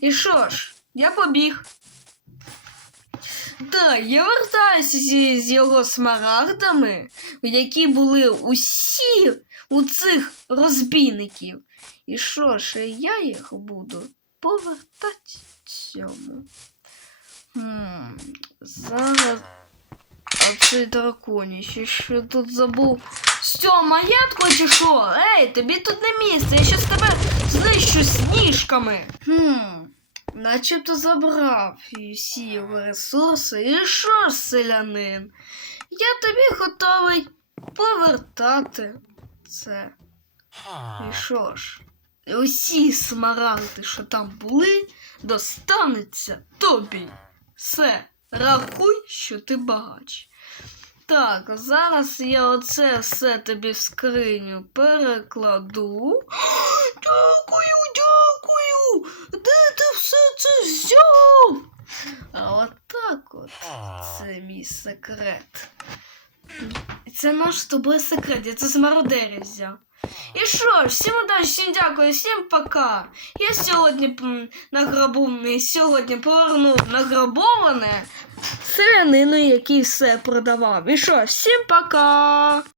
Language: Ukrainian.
І що ж, я побіг. Так, я вертаюся зі, з його смарагдами, які були усі у цих розбійників. І що ж, я їх буду повертати цьому. Хм, зараз. А цей драконіще, що тут забув. Що, маєтку чи що? Ей, тобі тут не місце, я щас тебе знищу сніжками. Хм, начебто забрав всі його ресурси. І що селянин? Я тобі готовий повертати це. І що ж? Усі смарагди, що там були, достанеться тобі. Все, рахуй, що ти багач. Так, зараз я оце все тобі в скриню перекладу. Дякую, дякую! Де ти все це взяв? А отак от це мій секрет. І Це наш з тобою секрет, я це з мародерів взяв. І що ж, всім удачі, всім дякую, всім пока. Я сьогодні м, награбув, сьогодні повернув награбоване Селянину, який все продавав. І що, всім пока!